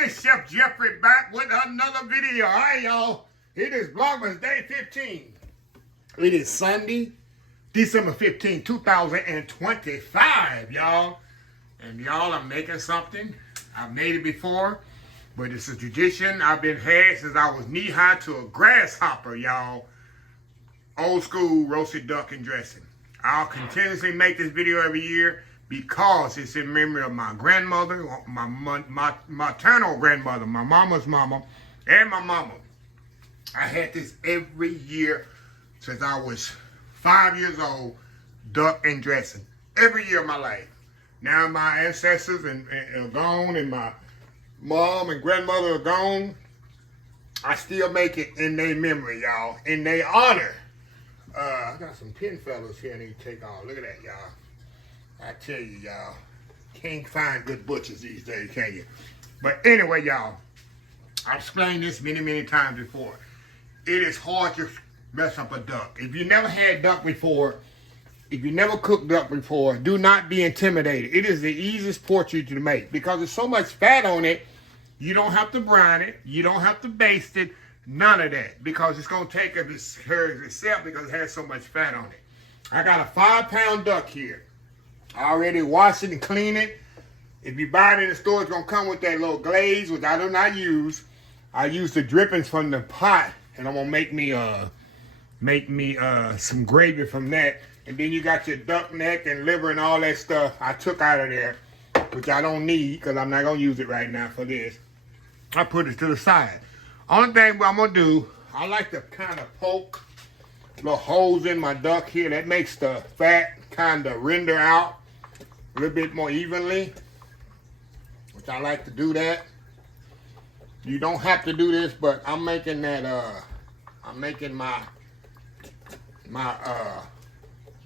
This Chef Jeffrey back with another video. All right, y'all. It is Vlogmas Day 15. It is Sunday, December 15, 2025, y'all. And y'all, I'm making something. I've made it before, but it's a tradition I've been had since I was knee-high to a grasshopper, y'all. Old school roasted duck and dressing. I'll continuously make this video every year because it's in memory of my grandmother, my maternal grandmother, my mama's mama, and my mama. I had this every year since I was 5 years old, duck and dressing. Every year of my life. Now my ancestors are gone and my mom and grandmother are gone. I still make it in their memory, y'all, in their honor. I got some pin fellas here I need to take off. Look at that, y'all. I tell you, y'all, can't find good butchers these days, can you? But anyway, y'all, I've explained this many times before. It is hard to mess up a duck. If you never had duck before, if you never cooked duck before, do not be intimidated. It is the easiest portion to make because there's so much fat on it. You don't have to brine it. You don't have to baste it. None of that because it's going to take care of itself because it has so much fat on it. I got a 5-pound duck here. I already washed it and cleaned it. If you buy it in the store, it's going to come with that little glaze, which I do not use. I use the drippings from the pot, and I'm going to make me some gravy from that. And then you got your duck neck and liver and all that stuff I took out of there, which I don't need because I'm not going to use it right now for this. I put it to the side. Only thing I'm going to do, I like to kind of poke little holes in my duck here. That makes the fat kind of render out a little bit more evenly, which I like to do that. You don't have to do this, but I'm making that, I'm making my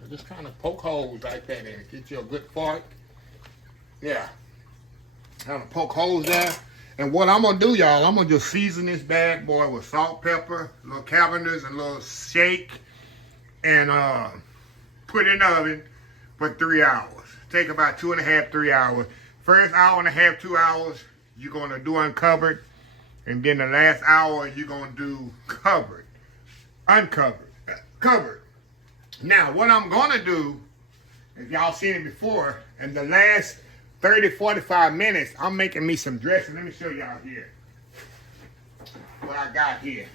just kind of poke holes like that and get you a good fart. Yeah. Kind of poke holes there. And what I'm going to do, y'all, I'm going to just season this bad boy with salt, pepper, a little Cavendish, a little shake, and put it in the oven for 3 hours. Take about 2.5, 3 hours. First hour and a half, 2 hours, you're going to do uncovered. And then the last hour, you're going to do covered. Uncovered. Covered. Now, what I'm going to do, if y'all seen it before, in the last 30, 45 minutes, I'm making me some dressing. Let me show y'all here what I got here.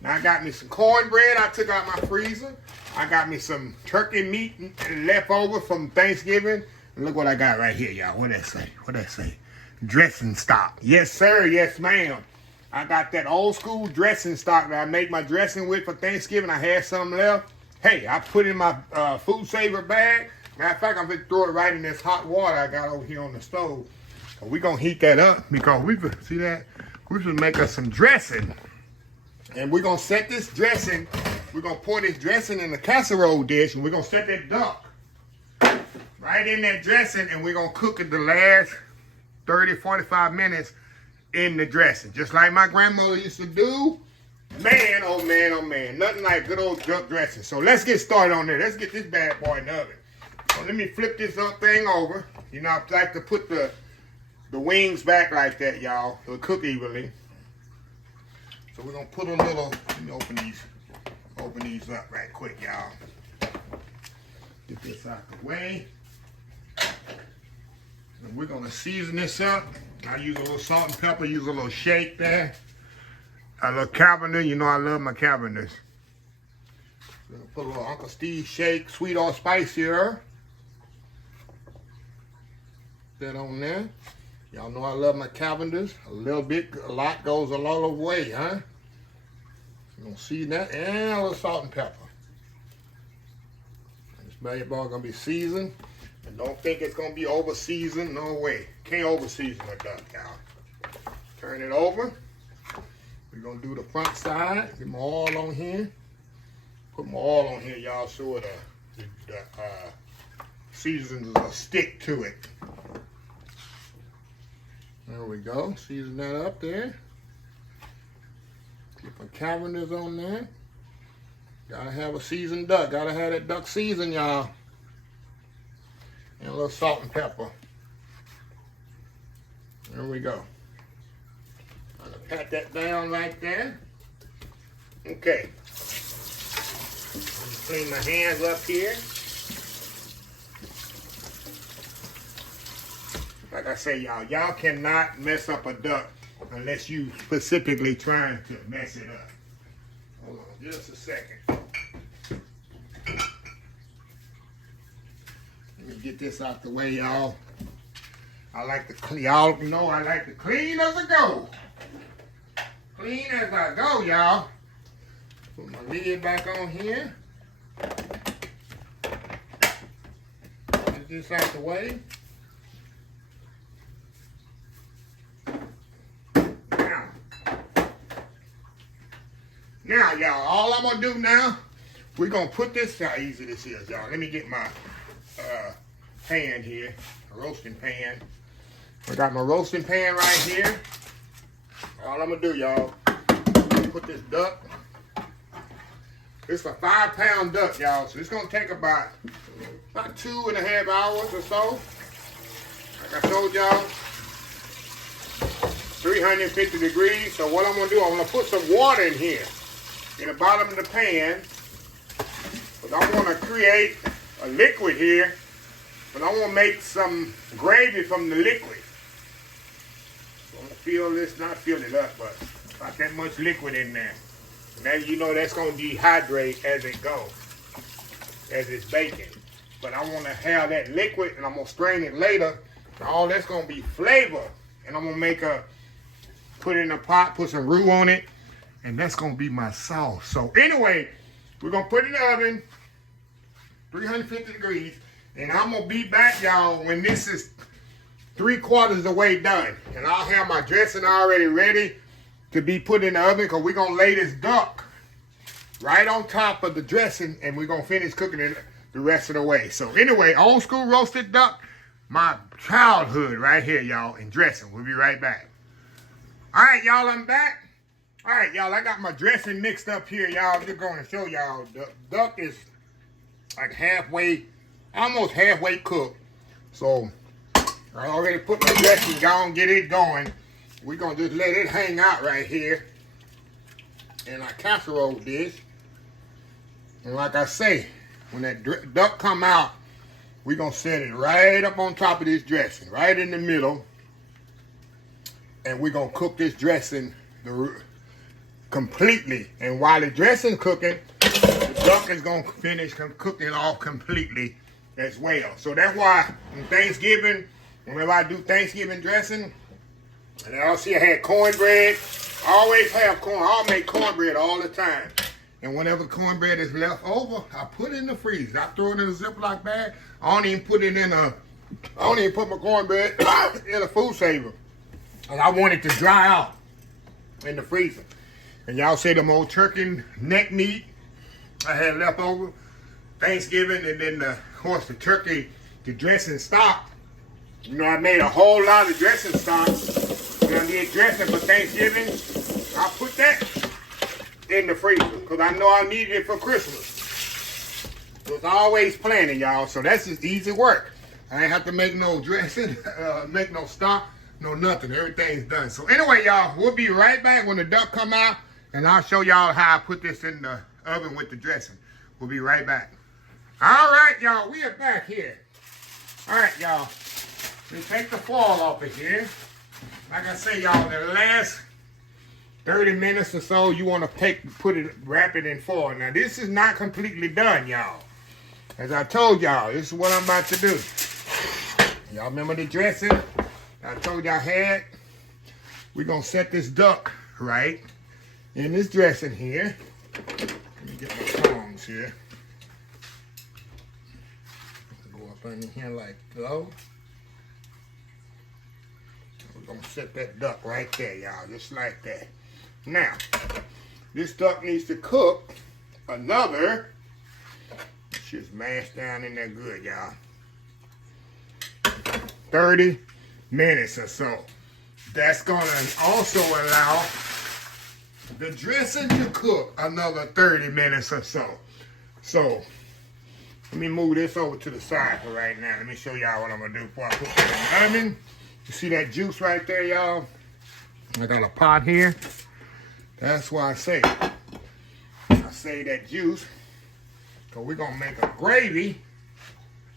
Now, I got me some cornbread I took out my freezer. I got me some turkey meat left over from Thanksgiving. And look what I got right here, y'all. What that say? What that say? Dressing stock. Yes, sir. Yes, ma'am. I got that old school dressing stock that I made my dressing with for Thanksgiving. I had some left. Hey, I put it in my food saver bag. Matter of fact, I'm going to throw it right in this hot water I got over here on the stove. So we're going to heat that up because see that? We're going to make us some dressing. And we're going to set this dressing. We're going to pour this dressing in the casserole dish. And we're going to set that duck right in that dressing. And we're going to cook it the last 30, 45 minutes in the dressing. Just like my grandmother used to do. Man, oh man, oh man. Nothing like good old duck dressing. So let's get started on there. Let's get this bad boy in the oven. So let me flip this thing over. You know, I like to put the wings back like that, y'all. It'll cook evenly. So we're going to put a little, let me open these up right quick, y'all. Get this out the way. And we're going to season this up. I use a little salt and pepper, use a little shake there. A little Cavendish, you know I love my Cavendish. Put a little Uncle Steve shake, sweet or spicier. That on there. Y'all know I love my Cavendish. A little bit, a lot goes a lot of way, huh? You're gonna see that, and a little salt and pepper. This bad boy gonna be seasoned, and don't think it's gonna be over seasoned. No way, can't over season a duck, y'all. Turn it over. We're gonna do the front side. Get my oil on here. Put my oil on here, y'all, so the seasons will stick to it. There we go. Season that up there. Get my Cavendish on there. Gotta have a seasoned duck. Gotta have that duck seasoned, y'all. And a little salt and pepper. There we go. Pat that down right there. Okay. Clean my hands up here. Like I say, y'all cannot mess up a duck unless you specifically trying to mess it up. Hold on just a second. Let me get this out the way, y'all. Y'all know I like to clean as I go. Clean as I go, y'all. Put my lid back on here. Get this out the way. Now, y'all, all I'm going to do now, we're going to put this, how easy this is, y'all. Let me get my pan here, a roasting pan. I got my roasting pan right here. All I'm going to do, y'all, put this duck. It's a 5-pound duck, y'all, so it's going to take about 2.5 hours or so. Like I told y'all, 350 degrees. So what I'm going to do, I'm going to put some water in here, in the bottom of the pan. But I want to create a liquid here, but I want to make some gravy from the liquid. So I'm going to fill this, not fill it up, but about that much liquid in there. Now you know that's going to dehydrate as it goes, as it's baking. But I want to have that liquid, and I'm going to strain it later. And all that's going to be flavor. And I'm going to put it in a pot, put some roux on it, and that's going to be my sauce. So anyway, we're going to put it in the oven, 350 degrees, and I'm going to be back, y'all, when this is 3/4 of the way done. And I'll have my dressing already ready to be put in the oven, because we're going to lay this duck right on top of the dressing, and we're going to finish cooking it the rest of the way. So anyway, old school roasted duck, my childhood right here, y'all, and dressing. We'll be right back. All right, y'all, I'm back. All right, y'all, I got my dressing mixed up here, y'all. I'm just going to show y'all. The duck is like halfway, almost halfway cooked. So I already put my dressing down, get it going. We're going to just let it hang out right here in our casserole dish. And like I say, when that duck come out, we're going to set it right up on top of this dressing, right in the middle. And we're going to cook this dressing completely. And while the dressing cooking, the duck is going to finish cooking off completely as well. So that's why on Thanksgiving, whenever I do Thanksgiving dressing, and I see I had cornbread, I always have corn. I'll make cornbread all the time. And whenever cornbread is left over, I put it in the freezer. I throw it in a Ziploc bag. I don't even put it in I don't even put my cornbread in a food saver. And I want it to dry out in the freezer. And y'all say them old turkey neck meat I had left over Thanksgiving, and then of course the turkey, the dressing stock. You know, I made a whole lot of dressing stock. And I did dressing for Thanksgiving. I put that in the freezer because I know I needed it for Christmas. So it's always planning, y'all. So that's just easy work. I ain't have to make no dressing, make no stock, no nothing. Everything's done. So anyway, y'all, we'll be right back when the duck come out, and I'll show y'all how I put this in the oven with the dressing. We'll be right back. All right, y'all, we are back here. All right, y'all. We take the foil off of here. Like I say, y'all, the last 30 minutes or so, you want to wrap it in foil. Now, this is not completely done, y'all. As I told y'all, this is what I'm about to do. Y'all remember the dressing I told y'all had? We're going to set this duck right in this dressing here. Let me get my tongs here. Go up in here like so. We're going to set that duck right there, y'all, just like that. Now, this duck needs to cook another, just mashed down in there good, y'all, 30 minutes or so. That's going to also allow the dressing to cook another 30 minutes or so. So, let me move this over to the side for right now. Let me show y'all what I'm going to do before I put it in the oven. You see that juice right there, y'all? I got a pot here. That's why I say that juice. So we're gonna make a gravy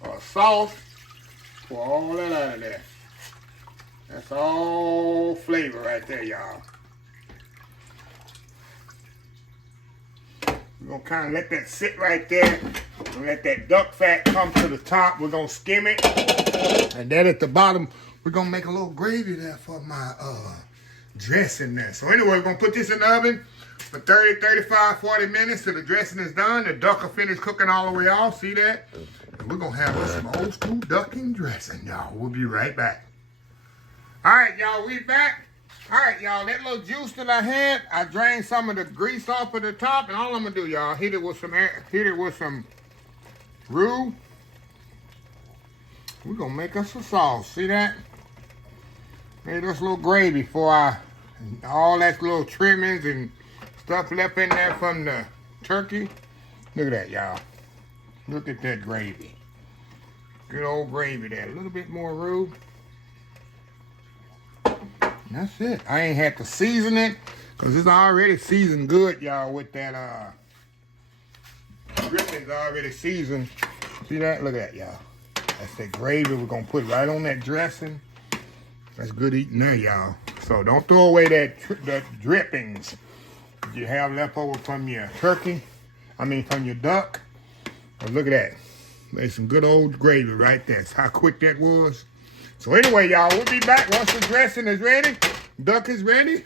or a sauce for all that out of there. That's all flavor right there, y'all. We're gonna kind of let that sit right there and let that duck fat come to the top. We're gonna skim it. And then at the bottom, we're gonna make a little gravy there for my dressing there. So anyway, we're gonna put this in the oven for 30, 35, 40 minutes till the dressing is done. The duck will finish cooking all the way off. See that? And we're gonna have us some old school ducking dressing, y'all. We'll be right back. All right, y'all, we back. All right, y'all, that little juice that I had, I drained some of the grease off of the top, and all I'm gonna do, y'all, hit it with some roux. We're gonna make us a sauce. See that? Made us a little gravy for all that little trimmings and stuff left in there from the turkey. Look at that, y'all. Look at that gravy. Good old gravy there. A little bit more roux. That's it. I ain't had to season it because it's already seasoned good, y'all, with that dripping's already seasoned. See that? Look at that, y'all. That's that gravy we're going to put right on that dressing. That's good eating there, y'all. So don't throw away that drippings you have left over from your turkey. From your duck. But look at that. There's some good old gravy right there. That's how quick that was. So anyway, y'all, we'll be back once the dressing is ready. Duck is ready.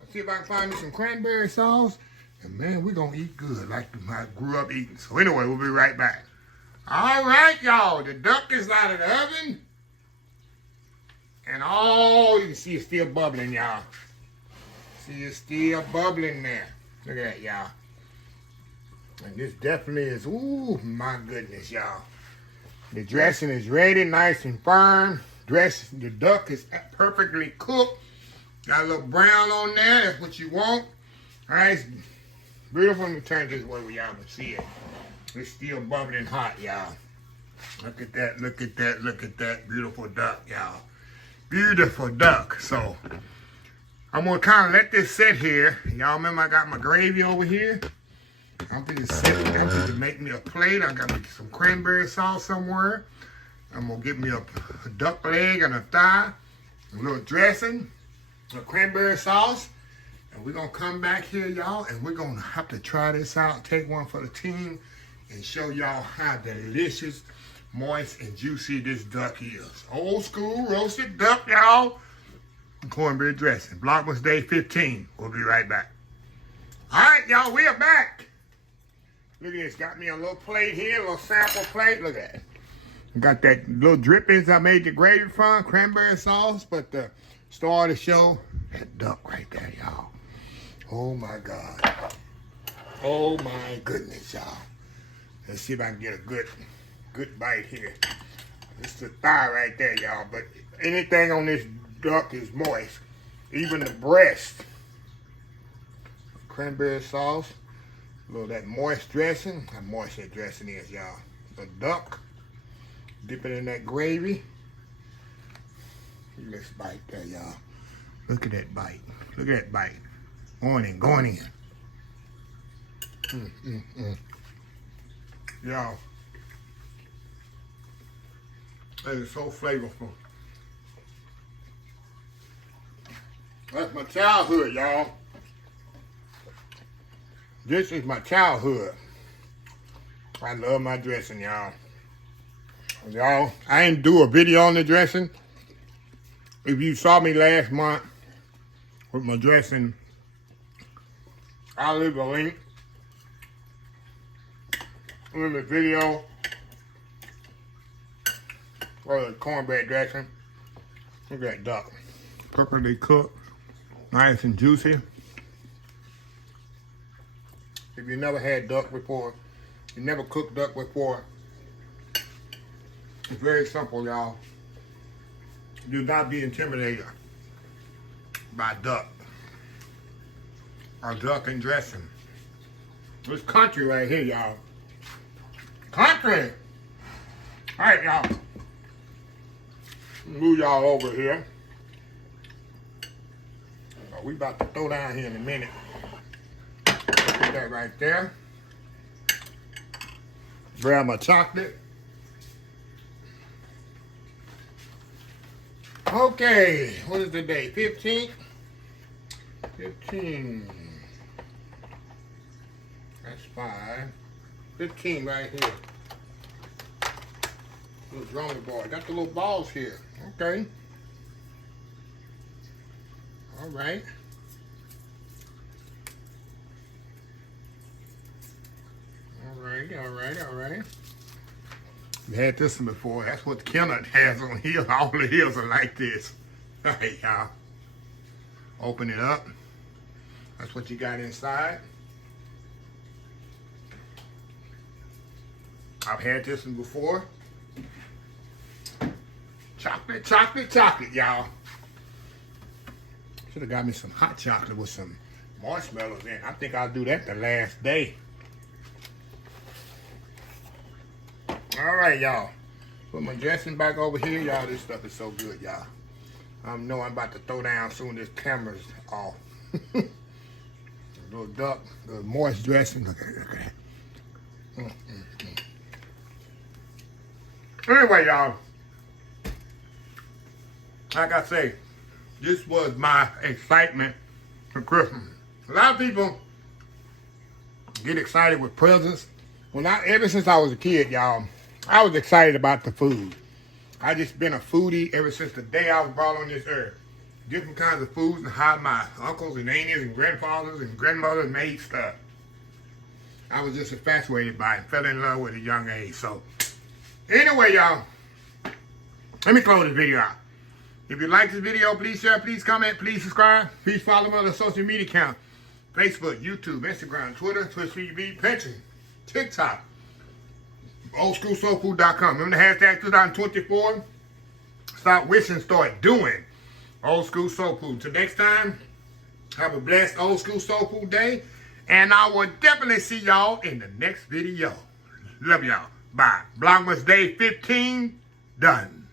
Let's see if I can find me some cranberry sauce. And man, we're going to eat good like I grew up eating. So anyway, we'll be right back. All right, y'all. The duck is out of the oven. And you can see it's still bubbling, y'all. See, it's still bubbling there. Look at that, y'all. And this definitely is, ooh, my goodness, y'all. The dressing is ready, nice and firm. The duck is perfectly cooked. Got a little brown on there. That's what you want. All right, it's beautiful. Let me turn this way where y'all can see it. It's still bubbling hot, y'all. Look at that, look at that, look at that beautiful duck, y'all. Beautiful duck. So, I'm going to kind of let this sit here. Y'all remember I got my gravy over here? I'm going to make me a plate. I got me some cranberry sauce somewhere. I'm going to get me a duck leg and a thigh, a little dressing, a cranberry sauce. And we're going to come back here, y'all, and we're going to have to try this out, take one for the team, and show y'all how delicious, moist, and juicy this duck is. Old school roasted duck, y'all. Cornbread dressing. Vlogmas Day 15. We'll be right back. All right, y'all, we are back. Look at this. Got me a little plate here, a little sample plate. Look at that. Got that little drippings I made the gravy from, cranberry sauce. But the star of the show, that duck right there, y'all. Oh, my God. Oh, my goodness, y'all. Let's see if I can get a good bite here. This is the thigh right there, y'all. But anything on this duck is moist. Even the breast. Cranberry sauce. A little of that moist dressing. How moist that dressing is, y'all. The duck. Dip it in that gravy. Let's bite there, y'all. Look at that bite. Look at that bite. Going in, going in. Y'all. That is so flavorful. That's my childhood, y'all. This is my childhood. I love my dressing, y'all. Y'all, I didn't do a video on the dressing. If you saw me last month with my dressing, I'll leave a link in the video for the cornbread dressing. Look at that duck. Perfectly cooked, nice and juicy. If you never had duck before, you never cooked duck before, it's very simple, y'all. Do not be intimidated by duck or duck and dressing. This country right here, y'all. Country! All right, y'all. Move y'all over here. We about to throw down here in a minute. Put that right there. Grab my chocolate. Okay, what is the date? 15th? 15. That's 5. 15 right here. Little drummer boy. Got the little balls here. Okay. All right. All right. We had this one before. That's what Kenneth has on here. All the hills are like this. All right, y'all. Open it up. That's what you got inside. I've had this one before. Chocolate, chocolate, chocolate, y'all. Should have got me some hot chocolate with some marshmallows in. I think I'll do that the last day. All right, y'all. Put my dressing back over here. Y'all, this stuff is so good, y'all. I know I'm about to throw down soon. This camera's off. Little duck, the moist dressing. Look at that. Anyway, y'all. Like I say, this was my excitement for Christmas. A lot of people get excited with presents. Well, ever since I was a kid, y'all, I was excited about the food. I just been a foodie ever since the day I was brought on this earth. Different kinds of foods and how my uncles and aunties and grandfathers and grandmothers made stuff. I was just infatuated by it and fell in love with it at a young age. So, anyway, y'all, let me close this video out. If you like this video, please share, please comment, please subscribe. Please follow my other social media accounts. Facebook, YouTube, Instagram, Twitter, Twitch TV, Pinterest, TikTok. OldSchoolSoulFood.com. Remember the hashtag 2024? Stop wishing, start doing. Old School Soul Food. Till next time, have a blessed Old School Soul Food day. And I will definitely see y'all in the next video. Love y'all. Bye. Vlogmas Day 15, done.